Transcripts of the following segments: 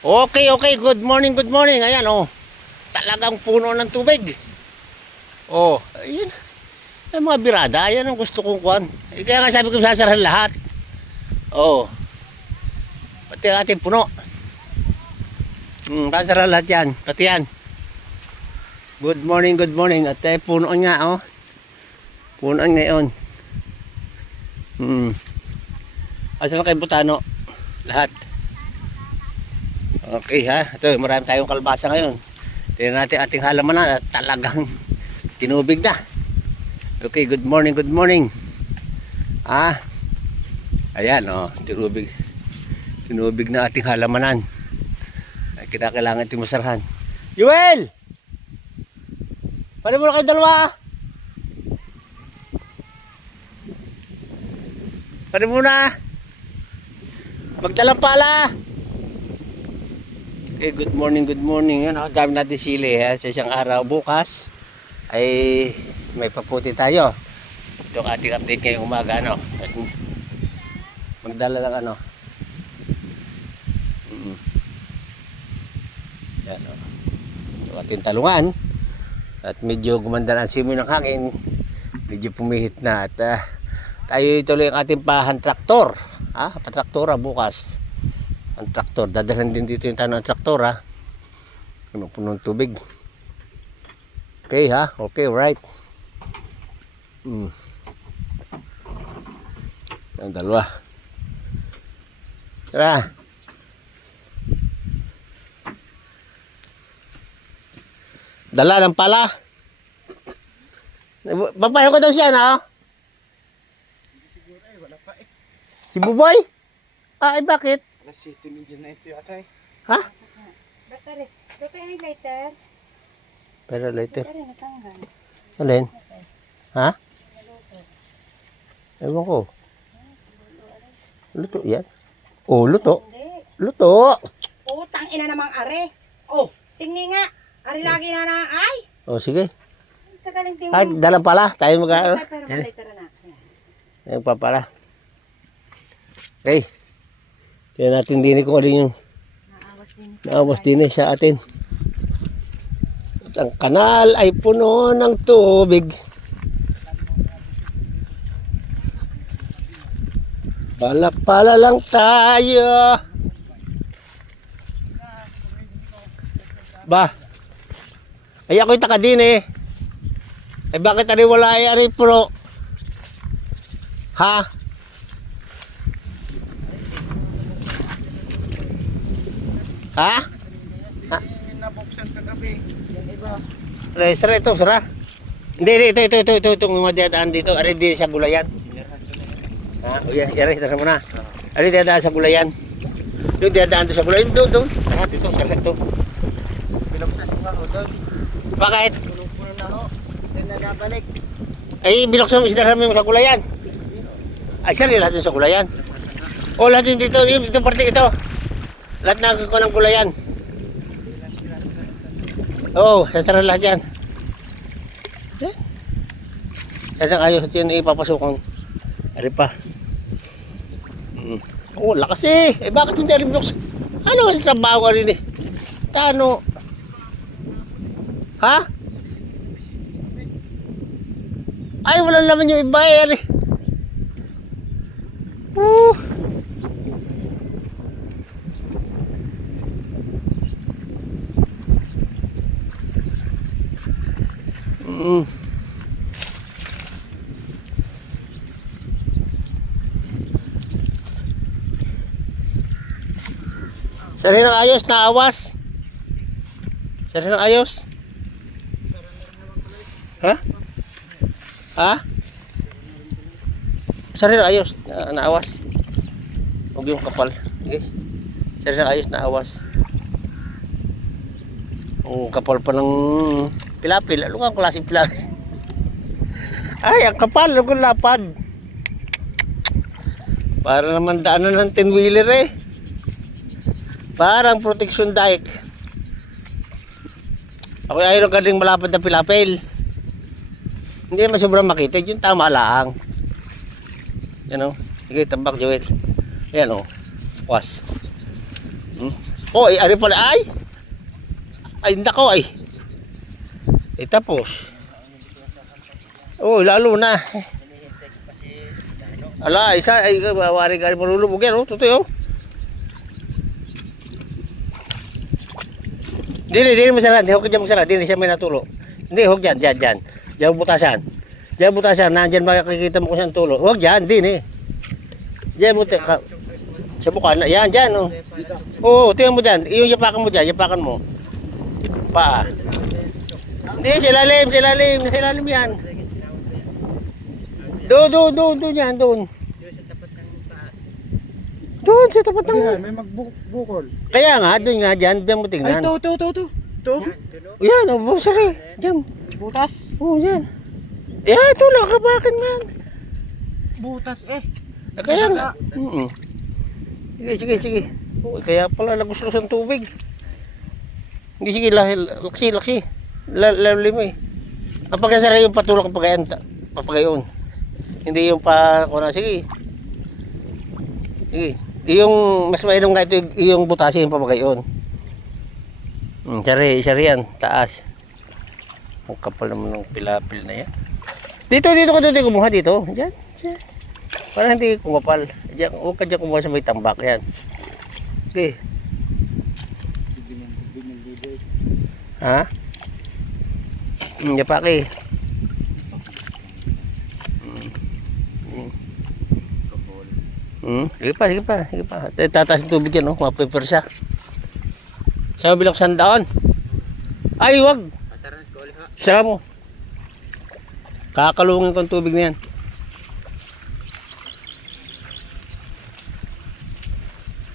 Okay, okay. Good morning, good morning. Ayan, oh. Talagang puno ng tubig. Oh, ayun. Ay, mga birada. Ayan ang gusto kong kuhan. Kaya nga sabi ko sasarahan lahat. Oh. Pati ang ating puno. Sasarahan lahat yan. Pati yan. Good morning, good morning. At punoan nga, oh. Punoan ngayon. Asa na kayo butano? Lahat. Okay ha. Ito, marami tayong kalbasa ngayon. Tingnan natin ating halaman na talagang tinubig na. Okay, good morning, good morning. Ayan, oh, tinubig. Tinubig na ating halamanan. Ay, kinakailangan ito masarahan. Yuel! Paano mo na kayo dalawa? Paano mo na? Magdalang pala! Okay, good morning, good morning. Yan, oh, dami natin sili sa isang araw. Bukas ay may paputi tayo. Ito ang ating update ngayong umaga. At magdala lang Yan, oh. Ito ating talungan. At medyo gumanda na ang simoy ng hangin. Medyo pumihit na. At tayo ituloy ang ating pahan-traktor. Patraktora bukas. Ang traktor, dadalhan din dito yung tanong ng traktor punong tubig. Okay okay, right. Ang dalawa. Tara. Dala ng pala. Papayo ko daw siya Si Buboy? Ay bakit? City median na ito atay. Ha? Battery. Battery lighter. Pero later. Battery natanggal. Alin? Ha? Ewan ko. Luto yan? Oh, luto. Hindi. Luto. Utang ina namang are. Oh, tingni nga. Ari lagi na ay. Oh, sige. Sa galing tingni. Ay, dalang pala. Tayo Pero lighter na. Ayun pa pala. Okay. Kaya natin din kung alin yung naawas din sa atin. At ang kanal ay puno ng tubig. Pala lang tayo. Ba? Ay ako'y taka din Eh bakit ari wala ay ari pro? Ha? Ha? Nabuksan kagabi. Yung iba. Sira ito, sira. Hindi, ito, itong madadaan dito. Ari di sa gulayan. Yari, tara mo na. Ari dadaan sa gulayan. Yung dadaan sa gulayan, doon. Lahat ito, sira ito. Binuksan ko nga doon. Bakit? Puno na ho. Then nagabalik. Ay, binuksan mo mo sa gulayan. Ay, sir, lahat yung sa gulayan. O, lahat yung dito, ito parte ito. Lahat na ko ng gulayan. Oo, sasara lahat yan. Kaya ayos at yun ipapasukan. Ari pa. Oo, lakas bakit hindi rin binuksan? Ano ang trabaho ka rin Tano? Ha? Ay, wala naman yung iba ari. Sari ng ayos na awas. Sari ng ayos. Ha? Sari ng ayos na awas. Huwag yung kapal. Okay. Sari ng ayos na awas. Ang kapal pa ng pilapil. Ano nga ang klaseng pilapil? Ay, ang kapal. Ano kung lapad? Para naman daanan ng 10-wheeler Parang protection dike. Ako ayaw ng galing malapad na pilapil. Hindi naman sobrang makitid. Yung tama lang. Yan o. Sige, tambak Joel. Yan o. Was. Oh, ay, ari pala, ay! Ay, nako, ay. Tapos. Oh, lalo na. Ala, isa, ay, wari ka rin marulubog yan, oh, tutoy, oh. Dili masara, di huwag ka dyan magsara, dili siya may natulo. Hindi, huwag dyan. Diyan butasan. Diyan butasan, nandyan makikita mo kung saan tulo. Huwag dyan, din eh. Diyan mo, sa bukan, yan, dyan, oh. Oo, tingnan mo dyan, yung yapakan mo dyan, yapakan mo. Pa. Hindi, silalim yan. Doon yan, doon. Doon, sa tapat ng... May magbukol. Kaya nga, doon nga, dyan mo tingnan. Ito. Yan, oh, sari. Diyan. Butas. Oh, yan. Yan, ito lang, kabakan man. Butas eh. Kaya nga. Sige. Oh, kaya pala lagos-lagos ang tubig. Hindi, sige, laksi. Lalim eh. Ang pagkasara yung patulak ng papagayon. Hindi yung sige. Sige. Yung mas mainom nga ito yung butasin yung papagayon. Sari yan, taas. Ang kapal naman ng pilapil na yan. Dito ka kumuha dito. Diyan. Para hindi kumapal. Diyan, huwag ka dyan kumuha sa may tambak yan. Okay. Ha? Yapaki. Sige pa. Tataas yung tubig yan, oh. Mapiper siya. Sa bilak sandaon. Ay, wag. Sara mo. Kakalungin ko ang tubig na yan.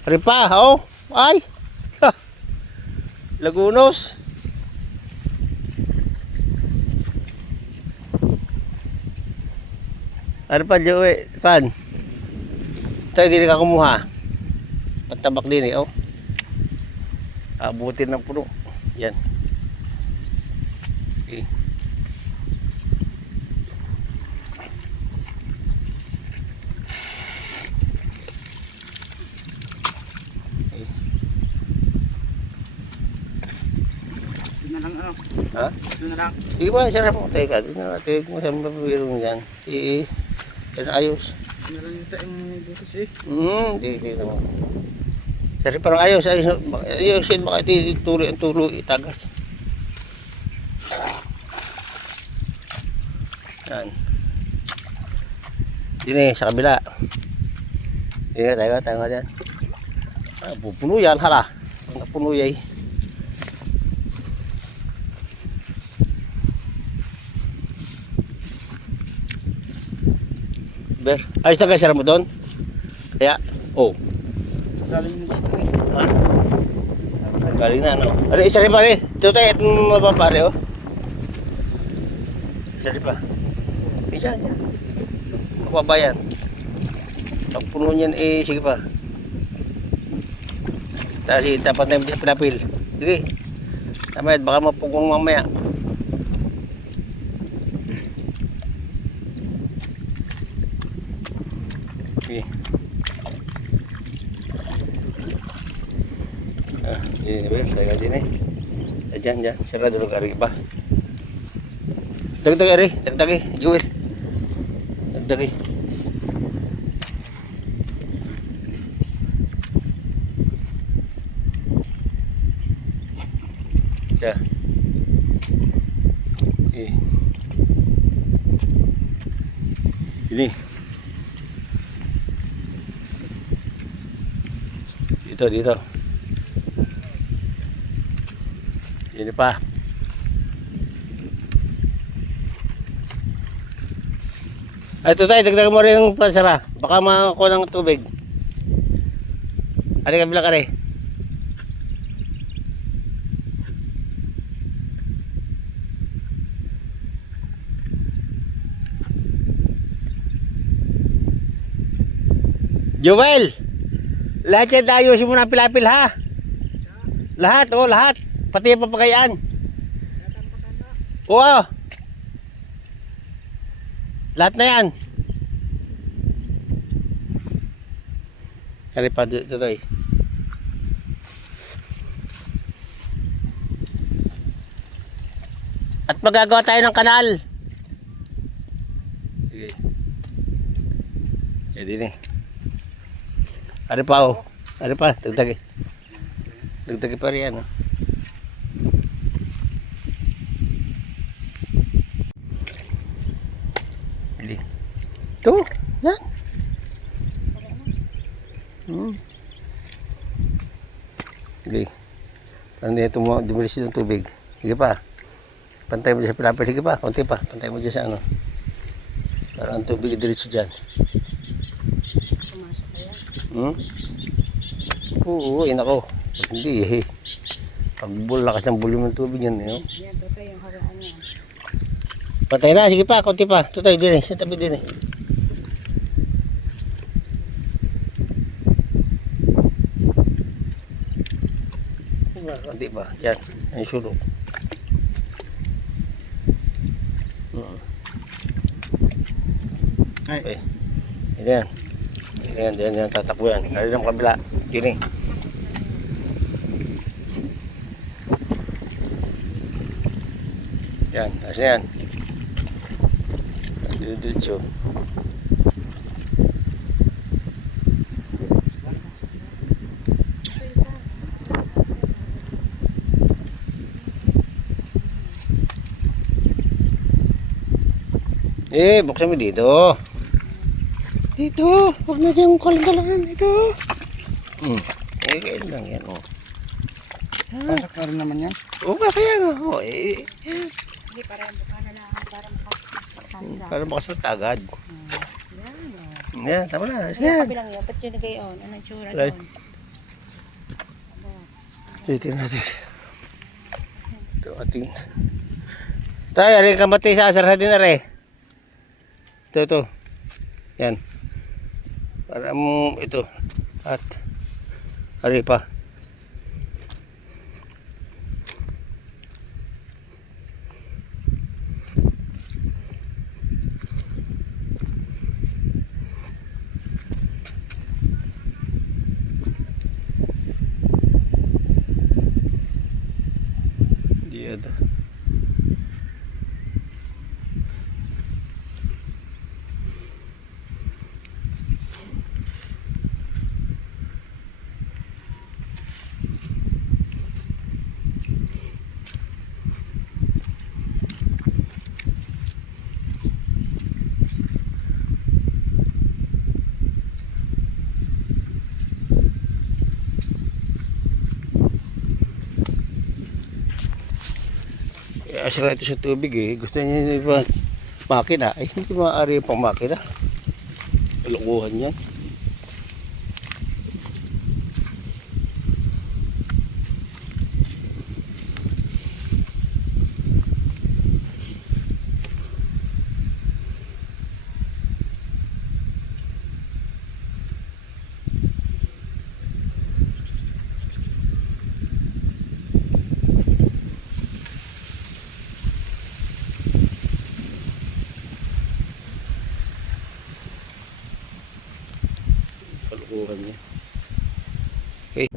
Ripa, oh. Ay. Lagunos. Ano pa, Joey? Pan. Ito, hindi ka kumuha. Pantabak din eh, oh. Abutin ng puno. Yan. Okay. Ito na lang ano. Ha? Ito na lang. Sige ba, sarap mo. Teka, tingnan mo sa mabibiro yan. Yan ayos. Ito na lang yung taing butas eh. Hindi naman. Pero parang ayusin baka tuloy ang itagas. Yan. Yun eh, sa kabila. Tayo nga dyan. Pupuno yan, hala. Napuno yan. Ber, ayos na kayo sarap mo doon? Kaya, oh. Galing na dito eh. Ha? Galing na, no? Ano, isa rin pare. Ito tayo, itong mabapare, oh. Isa rin pa. Diyan. Kapabayan. Pag puno niyan, sige pa. Tapos, tapat na yung pinapil. Sige. Tama yan, baka mapugong mamaya. Sige. Ini ber, tayo din eh. Diyan, sarado ng kari pa. Dagdag Joel. Dagdag. Ya. Ini. Dito. Ini pa. Ito tayo, dagdagan mo rin yung pansara. Baka makakuha ng tubig. Ano ka bilang kare? Joel! Lahat yan tayo, ayusin mo na pilapil ha? Lahat. Pati yung papagayaan. Oo. Lahat na yan. Kali pa dito eh. At magagawa tayo ng kanal. Sige. Yan din eh. Ano pa oh? Ano pa? Dagdagi. Dagdagi pa rin oh. Hindi. Ito. Yan. Sige. Parang dito mo dumilis yung tubig. Sige pa. Pantay mo dyan sa pilapil. Sige pa. Kunti pa. Pantay mo dyan sa ano. Parang ang tubig diretso dyan. Oo, yun ako. Hindi eh. Pag lakas ng volume ng tubig yan. Yan, tutoy yung hawakan niya. Pantay na. Sige pa. Kunti pa. Tutoy din eh. Sa tabi din eh. Kunti pa. Yan. Yan yung sulok. Ay. Okay. Yan. Yan. Tatakbo yan. Kaya ng kabila. Yun eh. Yan. Taas na yan. Diretso. Buksan mo dito. Dito. Huwag na dyan kalang-kalangan. Dito. Kaya lang yan. Oh. Pasok na rin naman yan. Oo ba kaya nga. Oh, Hindi, para buka na lang. Para makasanda. para makasalta agad. Yan, Yan, tama na. Ano yung Yan. kabilang yun? Ba't yun nagayon? Anong tsura Right. doon? Dito natin. Ito ating. Tayo, rin kamati sa asar natin na rin. Ito. Yan. Para mo ito. At. Ari pa. Diyan. Asira ito sa tubig eh. Gusto niya pa makina. Ay, hindi maaari yung pang makina. Kalukuhan yan. Kalukuhan niya. Okay.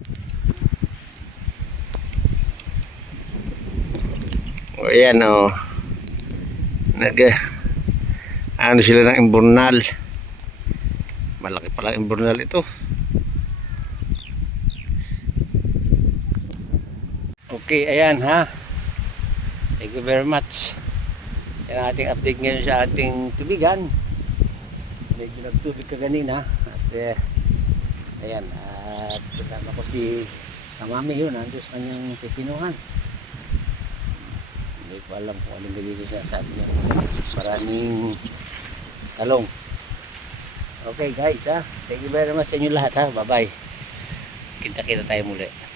O ayan o. Ano sila ng imburnal. Malaki pala imburnal ito. Okay, ayan ha. Thank you very much. Yan ang ating update ngayon sa ating tubigan. Medyo nagtubig ka ganina. At ayan, at kasama ko si Kamami yun, nandun sa kanyang pipinuhan. Hindi ko alam kung anong nagiging sinasabi niya. Maraming talong. Okay guys ha, thank you very much sa inyo lahat ha, bye bye. Kita-kita tayo muli.